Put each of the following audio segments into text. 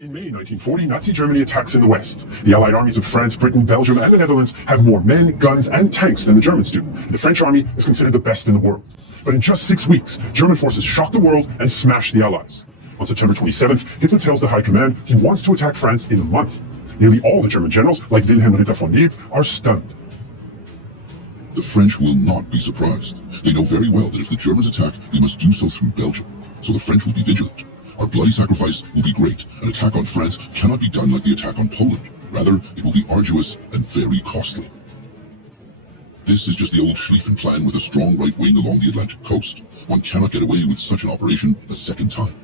In May 1940, Nazi Germany attacks in the West. The Allied armies of France, Britain, Belgium, and the Netherlands have more men, guns, and tanks than the Germans do. The French army is considered the best in the world. But in just 6 weeks, German forces shock the world and smash the Allies. On September 27th, Hitler tells the High Command he wants to attack France in a month. Nearly all the German generals, like Wilhelm Ritter von Lieb, are stunned. The French will not be surprised. They know very well that if the Germans attack, they must do so through Belgium. So the French will be vigilant. Our bloody sacrifice will be great. An attack on France cannot be done like the attack on Poland. Rather, it will be arduous and very costly. This is just the old Schlieffen plan with a strong right wing along the Atlantic coast. One cannot get away with such an operation a second time.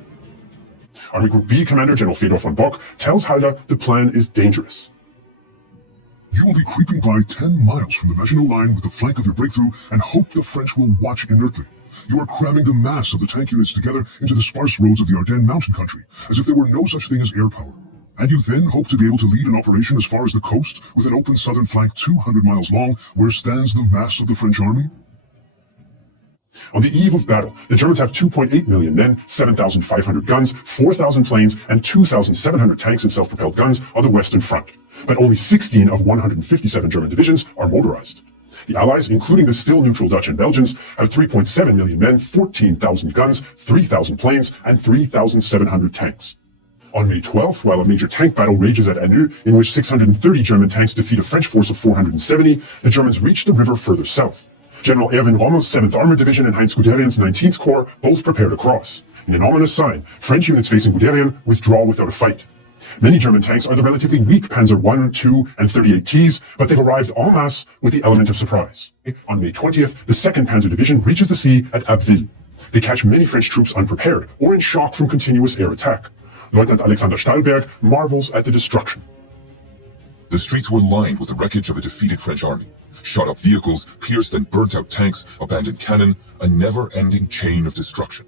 Army Group B Commander General Fedor von Bock tells Halder the plan is dangerous. You will be creeping by 10 miles from the Maginot Line with the flank of your breakthrough and hope the French will watch inertly. You are cramming the mass of the tank units together into the sparse roads of the Ardennes mountain country, as if there were no such thing as air power. And you then hope to be able to lead an operation as far as the coast, with an open southern flank 200 miles long, where stands the mass of the French army? On the eve of battle, the Germans have 2.8 million men, 7,500 guns, 4,000 planes, and 2,700 tanks and self-propelled guns on the Western Front. But only 16 of 157 German divisions are motorized. The Allies, including the still neutral Dutch and Belgians, have 3.7 million men, 14,000 guns, 3,000 planes, and 3,700 tanks. On May 12th, while a major tank battle rages at Anu, in which 630 German tanks defeat a French force of 470, the Germans reach the river further south. General Erwin Rommel's 7th Armored Division and Heinz Guderian's 19th Corps both prepare to cross. In an ominous sign, French units facing Guderian withdraw without a fight. Many German tanks are the relatively weak Panzer I, II, and 38Ts, but they've arrived en masse with the element of surprise. On May 20th, the 2nd Panzer Division reaches the sea at Abbeville. They catch many French troops unprepared or in shock from continuous air attack. Lieutenant Alexander Stahlberg marvels at the destruction. The streets were lined with the wreckage of a defeated French army. Shot up vehicles, pierced and burnt out tanks, abandoned cannon, a never-ending chain of destruction.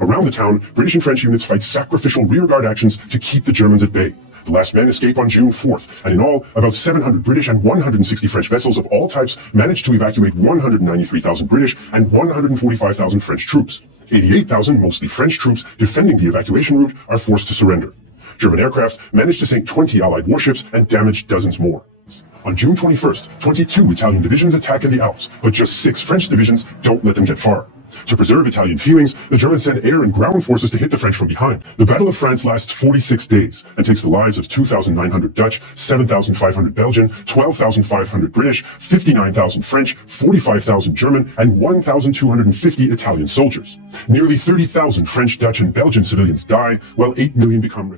Around the town, British and French units fight sacrificial rearguard actions to keep the Germans at bay. The last men escape on June 4th, and in all, about 700 British and 160 French vessels of all types managed to evacuate 193,000 British and 145,000 French troops. 88,000, mostly French troops, defending the evacuation route are forced to surrender. German aircraft managed to sink 20 Allied warships and damage dozens more. On June 21st, 22 Italian divisions attack in the Alps, but just 6 French divisions don't let them get far. To preserve Italian feelings, the Germans send air and ground forces to hit the French from behind. The Battle of France lasts 46 days and takes the lives of 2,900 Dutch, 7,500 Belgian, 12,500 British, 59,000 French, 45,000 German, and 1,250 Italian soldiers. Nearly 30,000 French, Dutch, and Belgian civilians die, while 8 million become